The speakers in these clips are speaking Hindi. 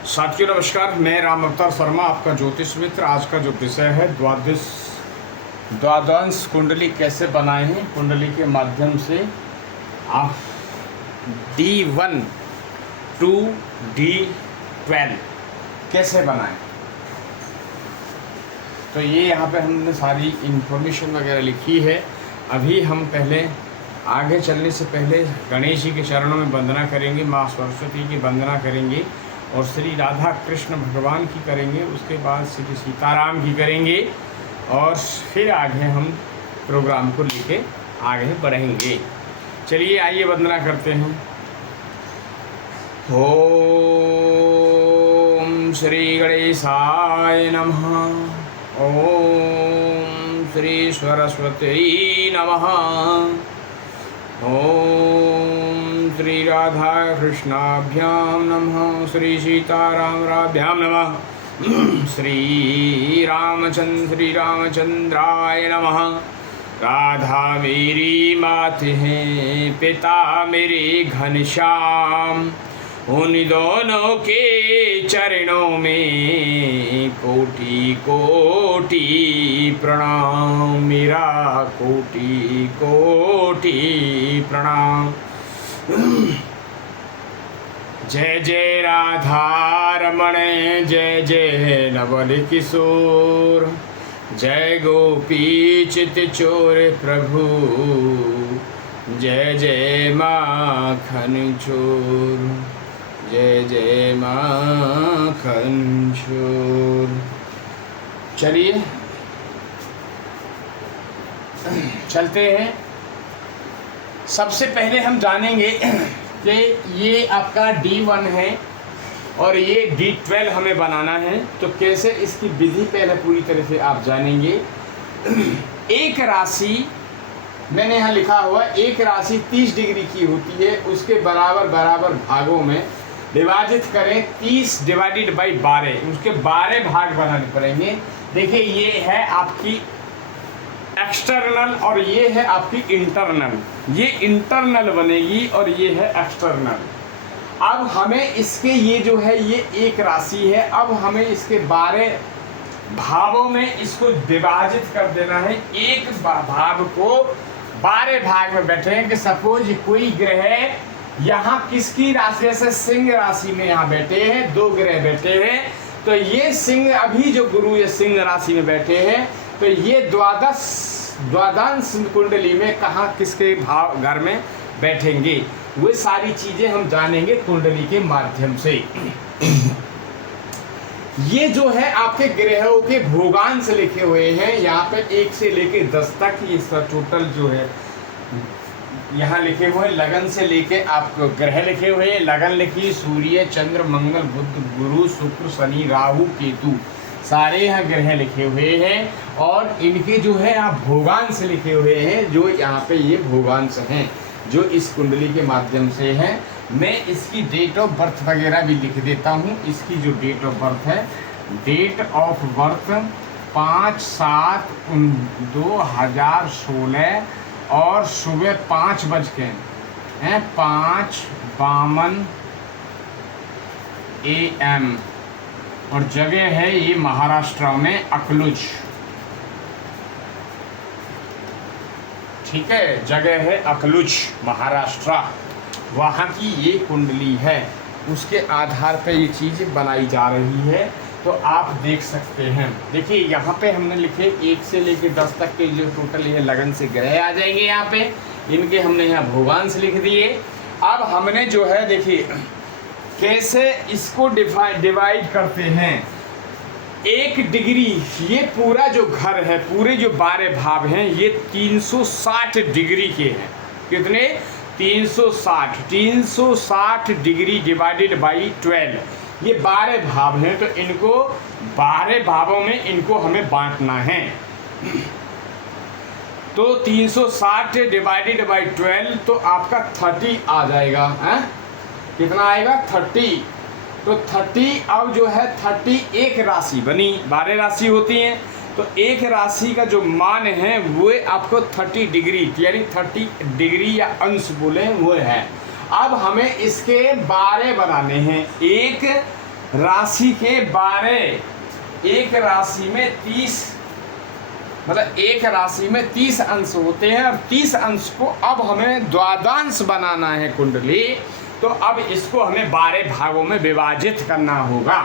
साथियों नमस्कार, मैं राम अवतार शर्मा, आपका ज्योतिष मित्र। आज का जो विषय है द्वादश कुंडली कैसे बनाए हैं। कुंडली के माध्यम से आप D1 to D12 कैसे बनाएं। तो ये यहाँ पे हमने सारी इन्फॉर्मेशन वगैरह लिखी है। अभी हम पहले आगे चलने से पहले गणेश जी के चरणों में वंदना करेंगे, माँ सरस्वती की वंदना करेंगे और श्री राधा कृष्ण भगवान की करेंगे। उसके बाद श्री सीताराम की करेंगे और फिर आगे हम प्रोग्राम को लेके आगे बढ़ेंगे। चलिए आइए वंदना करते हैं। ओम श्री गणेशाय नमः। ओम श्री सरस्वती नमः। ओम श्री राधा कृष्णाभ्यां नमः। श्री सीतारामराभ्यां नमः। श्री रामचंद्राय नमः। राधा मेरी मात है, पिता मेरे घनश्याम। उन दोनों के चरणों में कोटि कोटि प्रणाम, मेरा कोटि कोटि प्रणाम। जय जय राधा रमण, जय जय नवल किशोर, जय गोपी चित चोर प्रभु, जय जय माखन चोर, जय जय माखन चोर। चलिए चलते हैं। सबसे पहले हम जानेंगे कि ये आपका D1 है और ये D12 हमें बनाना है। तो कैसे इसकी विधि पहले पूरी तरह से आप जानेंगे। एक राशि मैंने यहाँ लिखा हुआ, एक राशि 30 डिग्री की होती है, उसके बराबर बराबर भागों में विभाजित करें। 30 डिवाइडेड बाई 12, उसके 12 भाग बनाने पड़ेंगे। देखिए ये है आपकी एक्सटर्नल और ये है आपकी इंटरनल। ये इंटरनल बनेगी और ये है एक्सटर्नल। अब हमें इसके ये जो है ये एक राशि है। अब हमें इसके 12 भावों में इसको विभाजित कर देना है। एक भाव को 12 भाग में बैठे हैं कि सपोज कोई ग्रह यहाँ किसकी राशि से सिंह राशि में यहाँ बैठे हैं, 2 ग्रह बैठे हैं। तो ये सिंह, अभी जो गुरु ये सिंह राशि में बैठे हैं, तो ये द्वादश कुंडली में कहाँ किसके भाव घर में बैठेंगे, वो सारी चीजें हम जानेंगे कुंडली के माध्यम से। ये जो है आपके ग्रहों के भोगांश लिखे हुए हैं यहाँ पे 1 से लेके 10 तक। ये टोटल जो है यहाँ लिखे हुए हैं। लगन से लेके आपको ग्रह लिखे हुए हैं। लगन लिखी सूर्य, चंद्र, मंगल, बुध, गुरु, शुक्र, शनि, राहु, केतु, सारे यहाँ ग्रह लिखे हुए हैं। और इनके जो है यहाँ भोगांश लिखे हुए हैं, जो यहाँ पे ये भोगांश हैं जो इस कुंडली के माध्यम से हैं। मैं इसकी डेट ऑफ बर्थ वगैरह भी लिख देता हूँ। इसकी जो डेट ऑफ बर्थ है, डेट ऑफ बर्थ 5/7/2016 और सुबह 5:52 AM और जगह है ये महाराष्ट्र में अकलूज। ठीक है, जगह है अकलूज महाराष्ट्र, वहाँ की ये कुंडली है। उसके आधार पर ये चीज़ बनाई जा रही है। तो आप देख सकते हैं। देखिए यहाँ पे हमने लिखे 1 से लेके 10 तक के जो टोटल ये लगन से ग्रह आ जाएंगे। यहाँ पे इनके हमने यहाँ भोगांश लिख दिए। अब हमने जो है देखिए कैसे इसको डिवाइड करते हैं। 1 डिग्री, ये पूरा जो घर है, पूरे जो 12 भाव हैं, ये 360 डिग्री के हैं। कितने? 360 डिग्री डिवाइडेड बाई 12, ये 12 भाव हैं। तो इनको 12 भावों में इनको हमें बांटना है। तो 360 डिवाइडेड बाई 12 तो आपका 30 आ जाएगा। है कितना आएगा? 30। तो 30 अब जो है 30 एक राशि बनी, 12 राशि होती हैं। तो एक राशि का जो मान है वो आपको 30 डिग्री यानी 30 डिग्री या अंश बोले वो है। अब हमें इसके 12 बनाने हैं। 1 राशि के 12, एक राशि में 30, मतलब एक राशि में 30 अंश होते हैं और 30 अंश को अब हमें द्वादशांश बनाना है कुंडली। तो अब इसको हमें 12 भागों में विभाजित करना होगा।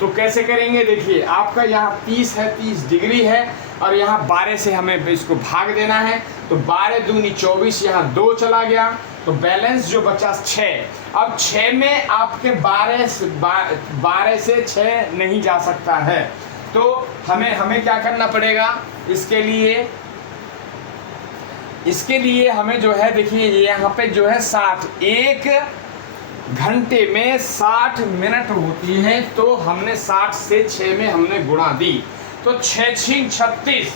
तो कैसे करेंगे, देखिए आपका यहाँ 30 है, 30 डिग्री है और यहाँ 12 से हमें इसको भाग देना है। तो 12 दूनी 24, यहाँ 2 चला गया तो बैलेंस जो बचा 6। अब 6 में आपके 12 से 6 नहीं जा सकता है, तो हमें क्या करना पड़ेगा इसके लिए हमें जो है, देखिए यहाँ पे जो है 60, 1 घंटे में 60 मिनट होती है। तो हमने 60 से 6 में हमने गुणा दी तो 6 6 36,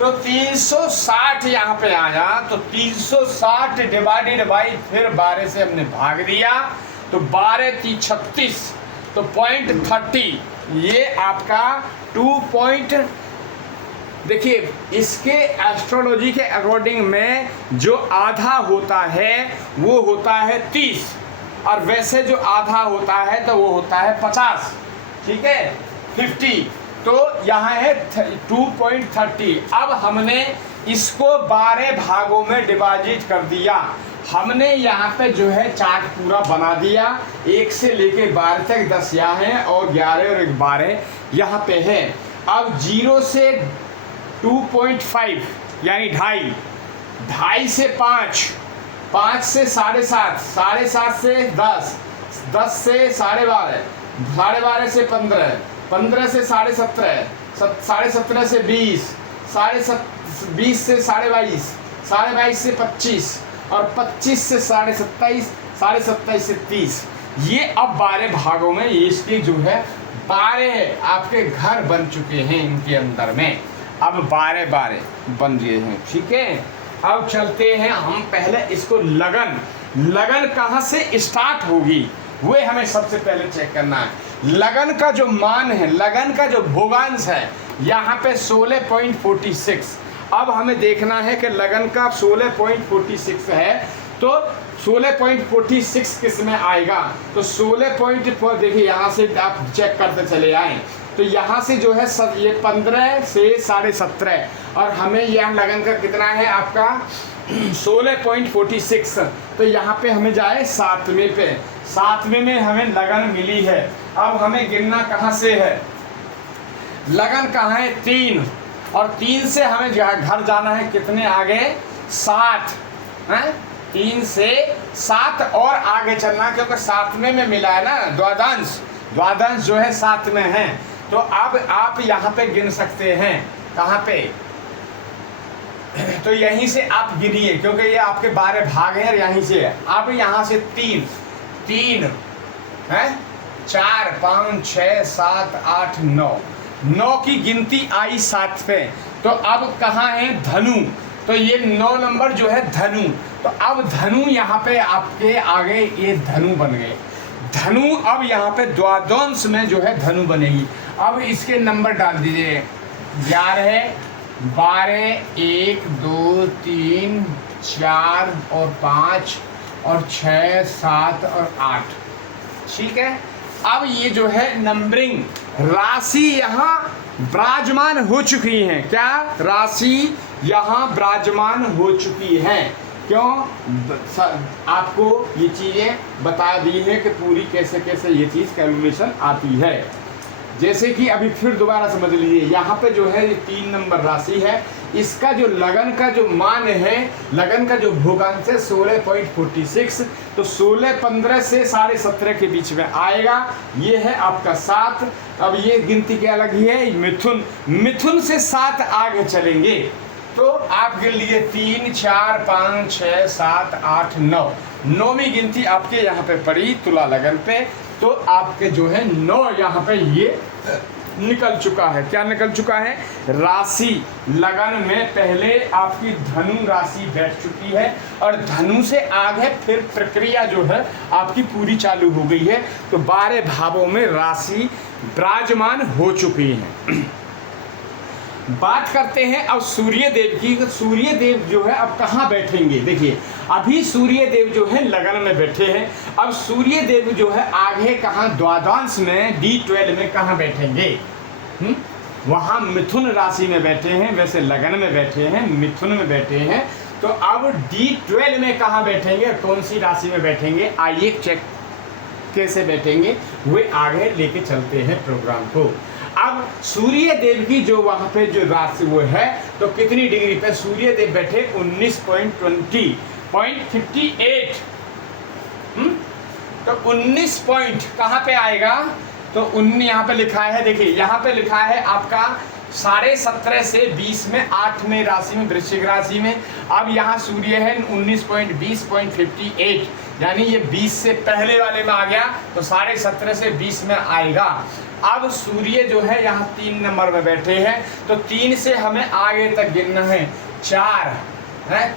तो 360 यहाँ पे आया। तो 360 डिवाइडेड बाई फिर 12 से हमने भाग दिया तो 12 3 36, तो 0.30 ये आपका 2 देखिए इसके एस्ट्रोलॉजी के अकॉर्डिंग में जो आधा होता है वो होता है 30 और वैसे जो आधा होता है तो वो होता है 50, ठीक है 50। तो यहाँ है 2.30। अब हमने इसको 12 भागों में डिवाइड कर दिया। हमने यहाँ पे जो है चार्ट पूरा बना दिया, 1 से लेके 12 तक 10 यहाँ है और 11 और 12 यहाँ पे है। अब 0 से 2.5 यानी 2.5, 2.5 से 5, 5 से 7.5, 7.5 से 10, 10 से 12.5, 12.5 से 15, 15 से 17.5, 17.5 से 20, 20 से 22.5, 22.5 से 25 और 25 से 27.5, 27.5 से 30। ये अब 12 भागों में इसके जो है 12 आपके घर बन चुके हैं इनके अंदर में। अब 12 बन गए हैं, ठीक है। अब चलते हैं हम पहले इसको लगन कहाँ से स्टार्ट होगी वो हमें सबसे पहले चेक करना है। लगन का जो मान है, लगन का जो भोगांश है यहाँ पे 16.46। अब हमें देखना है कि लगन का 16.46 है तो 16.46 किस में आएगा। तो 16.4 देखिए यहाँ से आप चेक करते चले आए तो यहाँ से जो है ये 15 से 17.5 और हमें यहाँ लगन का कितना है आपका 16.46। तो यहाँ पे हमें जाए 7वें पे, 7वें में हमें लगन मिली है। अब हमें गिनना कहाँ से है, लगन कहाँ है 3 और 3 से हमें घर जाना है कितने आगे 7 हैं, 3 से 7 और आगे चलना क्योंकि 7वें में मिला है ना द्वादशांश जो है 7 में है। तो अब आप यहाँ पे गिन सकते हैं कहाँ पे, तो यहीं से आप गिनिए क्योंकि ये आपके 12 भाग हैं और यहीं से है। अब यहाँ से 3 है 4 5 6 7 8 9 की गिनती आई 7 पे। तो अब कहाँ है धनु, तो ये 9 नंबर जो है धनु। तो अब धनु यहाँ पे आपके आगे ये धनु बन गए। धनु अब यहाँ पे द्वादशांश में जो है धनु बनेगी। अब इसके नंबर डाल दीजिए 11 12 1 2 3 4 और 5 और 6 7 और 8, ठीक है। अब ये जो है नंबरिंग राशि यहाँ विराजमान हो चुकी है। क्या राशि यहाँ विराजमान हो चुकी है, क्यों आपको ये चीज़ें बता दी है कि पूरी कैसे कैसे ये चीज़ कैलकुलेशन आती है। जैसे कि अभी फिर दोबारा समझ लीजिए, यहाँ पे जो है ये 3 नंबर राशि है, इसका जो लगन का जो मान है, लगन का जो भोगांश है 16.46। तो 16 15 से 17.5 के बीच में आएगा। ये है आपका 7। अब ये गिनती क्या लगी है मिथुन से 7 आगे चलेंगे तो आप गिन लीजिए 3 4 5 6 7 8 9वीं गिनती आपके यहाँ पे पड़ी तुला लगन पे। तो आपके जो है 9 यहाँ पे ये निकल चुका है। क्या निकल चुका है, राशि लगन में पहले आपकी धनु राशि बैठ चुकी है और धनु से आगे फिर प्रक्रिया जो है आपकी पूरी चालू हो गई है। तो 12 भावों में राशि विराजमान हो चुकी है। बात करते हैं अब सूर्य देव की। सूर्य देव जो है अब कहाँ बैठेंगे, देखिए अभी सूर्य देव जो है लगन में बैठे हैं। अब सूर्य देव जो है आगे कहाँ, द्वादश में D12 में कहाँ बैठेंगे, वहाँ मिथुन राशि में बैठे हैं। वैसे लगन में बैठे हैं, मिथुन में बैठे हैं, तो अब D12 में कहाँ बैठेंगे, कौन सी राशि में बैठेंगे, आइए चेक कैसे बैठेंगे, वे आगे लेके चलते हैं प्रोग्राम को। अब सूर्य देव की जो वहाँ पे जो राशि वो है, तो कितनी डिग्री पे सूर्य देव बैठे, 19.58। तो 19 पॉइंट कहाँ पे आएगा, तो 19 यहाँ पे लिखा है, देखिए यहाँ पे लिखा है आपका 17.5 से 20 में, 8 में राशि में, वृश्चिक राशि में। अब यहाँ सूर्य है 19.20.58, यानी ये 20 से पहले वाले में आ गया, तो 17.5 से 20 में आएगा। अब सूर्य जो है यहाँ 3 नंबर में बैठे हैं, तो 3 से हमें आगे तक गिनना है, 4 है,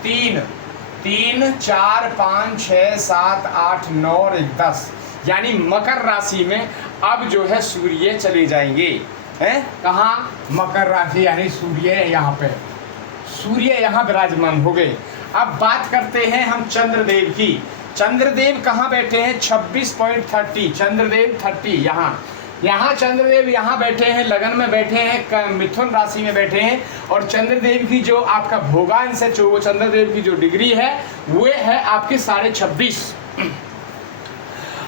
3 4 5 6 7 8 9 और 10, यानी मकर राशि में अब जो है सूर्य चले जाएंगे, हैं कहाँ, मकर राशि, यानी सूर्य यहाँ पे, सूर्य यहाँ विराजमान हो गए। अब बात करते हैं हम चंद्रदेव की। चंद्रदेव कहाँ बैठे हैं, 26.30, चंद्रदेव 30, यहाँ चंद्रदेव यहाँ बैठे हैं, लगन में बैठे हैं, मिथुन राशि में बैठे हैं। और चंद्रदेव की जो आपका भोगांश है, जो चंद्रदेव की जो डिग्री है वो है आपकी 26.5।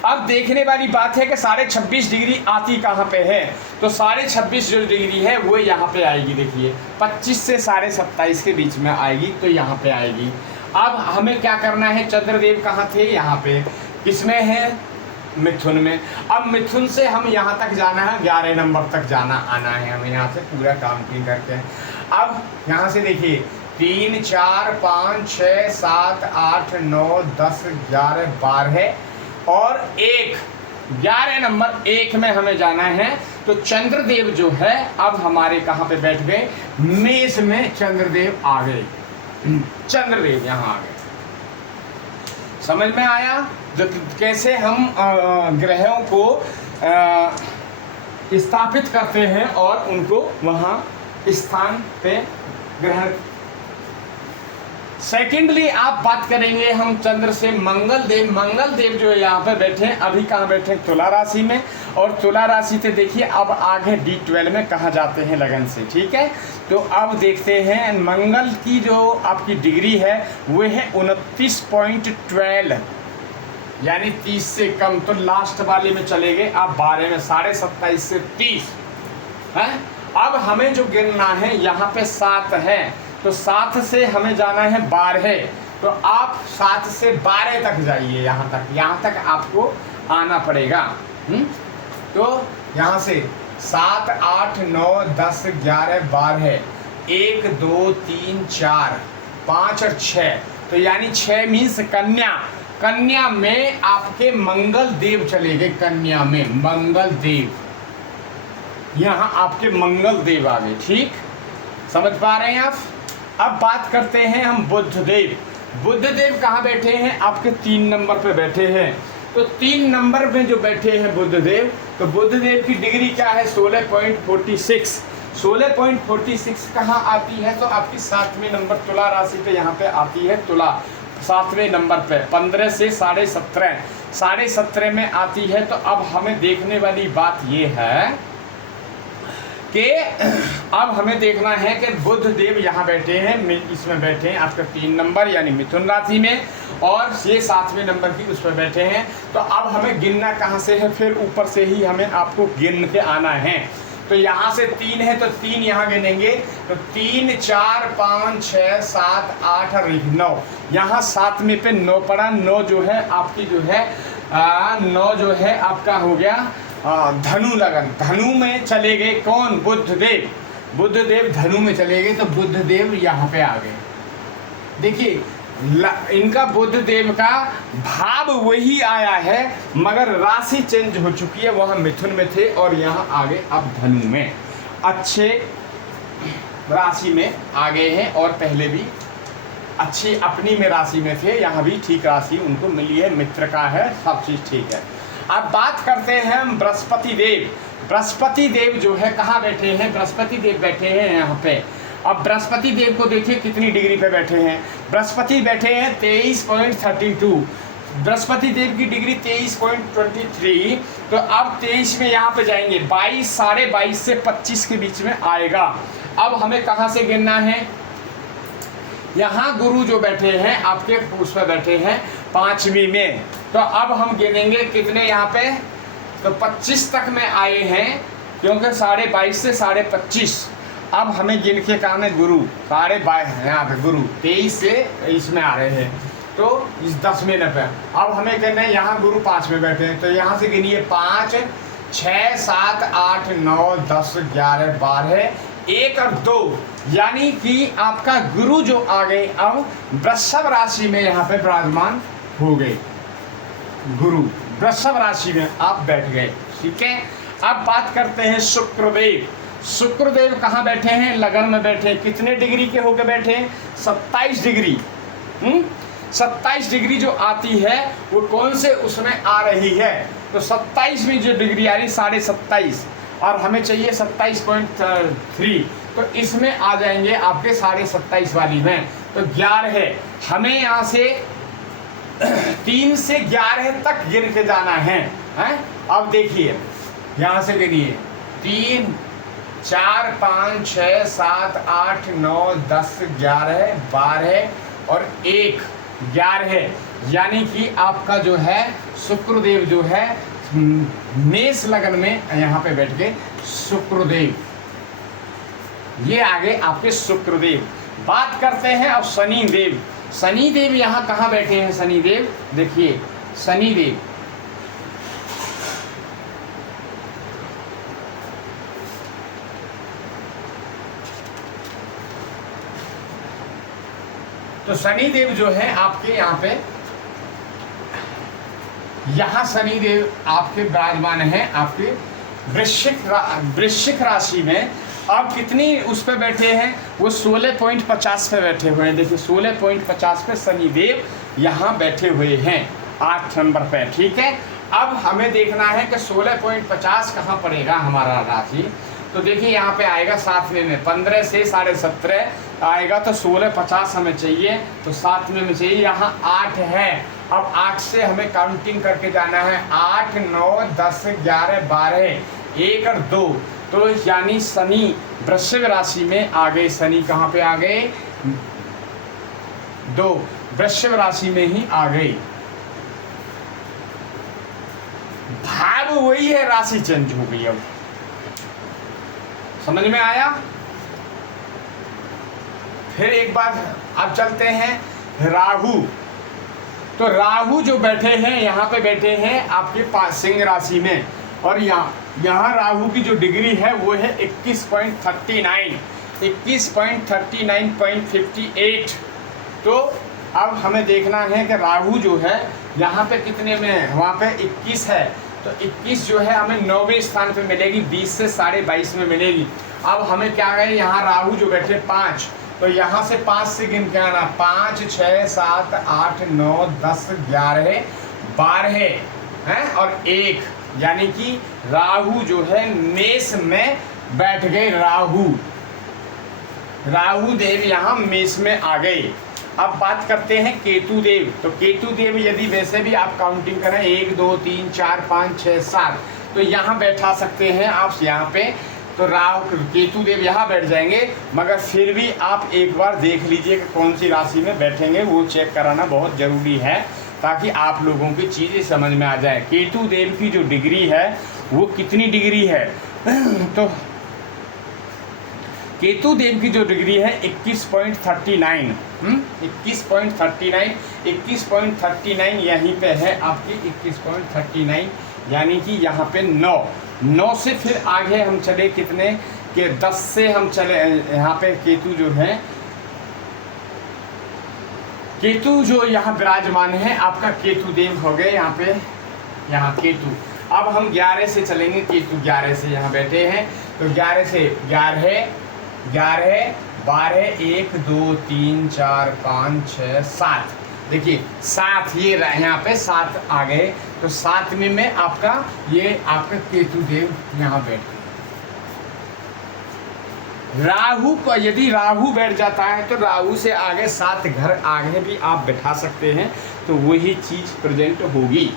अब देखने वाली बात है कि 26.5 डिग्री आती कहाँ पे है, तो 26.5 जो डिग्री है वो यहाँ पे आएगी, देखिए 25 से 27.5 के बीच में आएगी, तो यहाँ पे आएगी। अब हमें क्या करना है, चंद्रदेव कहाँ थे, यहाँ पे, किसमें है, मिथुन में। अब मिथुन से हम यहाँ तक जाना है, 11 नंबर तक जाना आना है हमें, यहाँ से पूरा काउंटिंग करके। अब यहाँ से देखिए 3 4 5 6 7 8 9 10 11 12 और 1, 11 नंबर 1 में हमें जाना है। तो चंद्रदेव जो है अब हमारे कहाँ पे बैठ गए, मेष में चंद्रदेव आ गए, चंद्रदेव यहाँ आ गए। समझ में आया जो कैसे हम ग्रहों को स्थापित करते हैं और उनको वहाँ स्थान पे ग्रहण। सेकेंडली आप बात करेंगे हम चंद्र से मंगल देव जो यहाँ पे बैठे हैं, अभी कहाँ बैठे हैं, तुला राशि में। और तुला राशि से देखिए अब आगे D12 में कहाँ जाते हैं, लगन से, ठीक है। तो अब देखते हैं मंगल की जो आपकी डिग्री है वो है 29.12, यानी 30 से कम, तो लास्ट वाले में चले गए आप 12 में, 27.5 से 30 है। अब हमें जो गिनना है यहाँ पे 7 है, तो 7 से हमें जाना है 12, तो आप 7 से 12 तक जाइए, यहाँ तक आपको आना पड़ेगा। तो यहाँ से 7 8 9 10 11 12, 1 2 3 4 5 और 6, तो यानी 6 मीन्स कन्या में आपके मंगल देव चले गए, कन्या में मंगल देव, यहाँ आपके मंगल देव आ गए, ठीक समझ पा रहे हैं आप। अब बात करते हैं हम बुधदेव कहाँ बैठे हैं, आपके 3 नंबर पे बैठे हैं। तो 3 नंबर में जो बैठे हैं बुधदेव, तो बुधदेव की डिग्री क्या है, 16.46। 16.46 कहाँ आती है, तो आपकी 7वें नंबर तुला राशि पे यहाँ पे आती है, तुला 7वें नंबर पे 15 से 17.5 में आती है। तो अब हमें देखने वाली बात ये है कि अब हमें देखना है कि बुध देव यहाँ बैठे हैं, इसमें बैठे हैं आपका 3 नंबर यानी मिथुन राशि में, और ये 7वें नंबर की उस पर बैठे हैं। तो अब हमें गिनना कहाँ से है, फिर ऊपर से ही हमें आपको गिन के आना है। तो यहाँ से 3 है तो 3 यहाँ गिनेंगे, तो 3 4 5 6 7 8 और 9, यहाँ 7वें पे 9 पड़ा। 9 जो है आपकी जो है 9 जो है आपका हो गया धनु लगन, धनु में चले गए कौन, बुधदेव धनु में चले गए, तो बुधदेव यहाँ पे आ गए। देखिए इनका बुधदेव का भाव वही आया है मगर राशि चेंज हो चुकी है, वहाँ मिथुन में थे और यहाँ आगे अब धनु में, अच्छे राशि में आ गए हैं, और पहले भी अच्छी अपनी में राशि में थे, यहाँ भी ठीक राशि उनको मिली है, मित्र का है, सब चीज़ ठीक है। अब बात करते हैं हम बृहस्पति देव। बृहस्पति देव जो है कहाँ बैठे हैं, बृहस्पति देव बैठे हैं यहाँ पे। अब बृहस्पति देव को देखिए कितनी डिग्री पे बैठे हैं, बृहस्पति बैठे हैं 23.32, बृहस्पति देव की डिग्री 23.23। तो अब 23 में यहाँ पे जाएंगे, 22, 22.5 से 25 के बीच में आएगा। अब हमें कहाँ से गिनना है, यहाँ गुरु जो बैठे हैं आपके उस पर बैठे हैं 5वीं में, तो अब हम गिनेंगे कितने यहाँ पे, तो 25 तक में आए हैं, क्योंकि 22.5 से 25.5। अब हमें गिन के काम है गुरु 22.5 यहाँ पे गुरु 23 से इसमें आ रहे हैं, तो इस 10वें पे अब हमें कहना है यहाँ गुरु 5 में बैठे हैं, तो यहाँ से गिनिए 5, 6, 7, 8, 9, 10, 11, 12, 1 और 2, यानी कि आपका गुरु जो आ गए अब वृषभ राशि में यहाँ पे विराजमान हो गए, गुरु वृषभ राशि में आप बैठ गए। ठीक है, अब बात करते हैं शुक्रदेव। शुक्रदेव कहाँ बैठे हैं, लगन में बैठे हैं, कितने डिग्री के होके बैठे हैं, 27 डिग्री। 27 डिग्री जो आती है वो कौन से उसमें आ रही है, तो 27 में जो डिग्री आ रही 27.5 और हमें चाहिए 27.3, तो इसमें आ जाएंगे आपके 27.5 वाली में। तो 11 है, हमें यहाँ से 3 से 11 तक गिन के जाना है, हैं? अब देखिए यहाँ से गिनिए 3, 4, 5, 6, 7, 8, 9, 10, 11, 12 और 1, 11, यानी कि आपका जो है शुक्रदेव जो है मेष लगन में यहाँ पे बैठ के शुक्रदेव, ये आगे आपके शुक्रदेव। बात करते हैं अब शनिदेव। शनिदेव यहाँ कहाँ बैठे हैं, शनिदेव देखिए, शनिदेव तो शनिदेव जो है आपके यहाँ पे, यहाँ शनिदेव आपके विराजमान है आपके वृश्चिक राशि में। अब कितनी उस पे बैठे हैं, वो 16.50 पे बैठे हुए हैं। देखिए 16.50 पे शनिदेव यहाँ बैठे हुए हैं 8 नंबर पे। ठीक है, अब हमें देखना है कि 16.50 कहाँ पड़ेगा हमारा राशि, तो देखिए यहाँ पे आएगा 7वें में, 15 से 17.5 आएगा, तो 16.50 हमें चाहिए, तो 7वें में चाहिए। यहाँ 8 है, अब 8 से हमें काउंटिंग करके जाना है, 8, 9, 10, 11, 12, 1 और 2, तो यानी शनि वृश्चिक राशि में आ गए। शनि कहाँ पे आ गए, 2 वृश्चिक राशि में ही आ गए। भाव वही है, राशि चेंज हो गई। अब समझ में आया। फिर एक बार अब चलते हैं राहु। तो राहु जो बैठे हैं यहाँ पे बैठे हैं आपके पास सिंह राशि में, और यहाँ राहु की जो डिग्री है वो है 21.39, 21.39.58। तो अब हमें देखना है कि राहु जो है यहाँ पे कितने में है, वहाँ पे 21 है, तो 21 जो है हमें 9वें स्थान पे मिलेगी, 20 से 22.5 में मिलेगी। अब हमें क्या है, यहाँ राहु जो बैठे 5, तो यहाँ से 5 से गिन के आना, 5, 6, 7, 8, 9, 10, 11, 12 हैं और 1, यानी कि राहु जो है मेष में बैठ गए। राहु देव यहाँ मेष में आ गए। अब बात करते हैं केतु देव। तो केतु देव यदि वैसे भी आप काउंटिंग करें 1, 2, 3, 4, 5, 6, 7, तो यहाँ बैठा सकते हैं आप यहाँ पे, तो केतु देव यहाँ बैठ जाएंगे। मगर फिर भी आप एक बार देख लीजिए कि कौन सी राशि में बैठेंगे, वो चेक कराना बहुत ज़रूरी है, ताकि आप लोगों की चीज़ें समझ में आ जाए। केतु देव की जो डिग्री है वो कितनी डिग्री है, तो केतु देव की जो डिग्री है 21.39, 21.39 यहीं पे है आपकी 21.39, यानी कि यहाँ पे 9 से फिर आगे हम चले कितने के 10 से हम चले, यहाँ पे केतु जो है, केतु जो यहाँ विराजमान है आपका केतु देव हो गए यहाँ पे, यहाँ केतु। अब हम 11 से चलेंगे, केतु 11 से यहाँ बैठे हैं, तो 11 से 11, 12, 1, 2, 3, 4, 5, 6, 7, देखिए 7 ये यहाँ पे 7 आ गए, तो 7वें में आपका ये आपका केतु देव यहाँ बैठे। राहु को यदि राहु बैठ जाता है तो राहु से आगे 7 घर आगे भी आप बैठा सकते हैं, तो वही चीज़ प्रेजेंट होगी।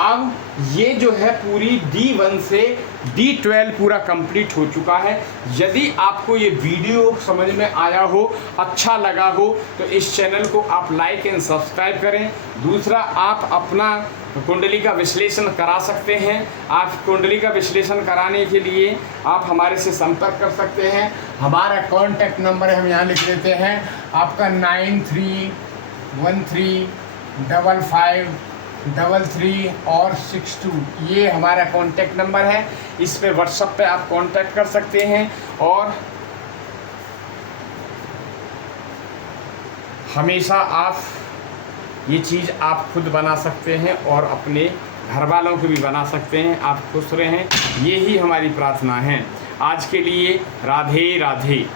अब ये जो है पूरी D1 से D12 पूरा कंप्लीट हो चुका है। यदि आपको ये वीडियो समझ में आया हो, अच्छा लगा हो, तो इस चैनल को आप लाइक एंड सब्सक्राइब करें। दूसरा, आप अपना कुंडली का विश्लेषण करा सकते हैं। आप कुंडली का विश्लेषण कराने के लिए आप हमारे से संपर्क कर सकते हैं। हमारा कॉन्टैक्ट नंबर हम यहाँ लिख देते हैं, आपका 93135533 और 62, ये हमारा कॉन्टैक्ट नंबर है। इस पे व्हाट्सएप पे आप कांटेक्ट कर सकते हैं और हमेशा आप ये चीज़ आप खुद बना सकते हैं और अपने घर वालों को भी बना सकते हैं। आप खुश रहें, यही हमारी प्रार्थना है। आज के लिए राधे राधे।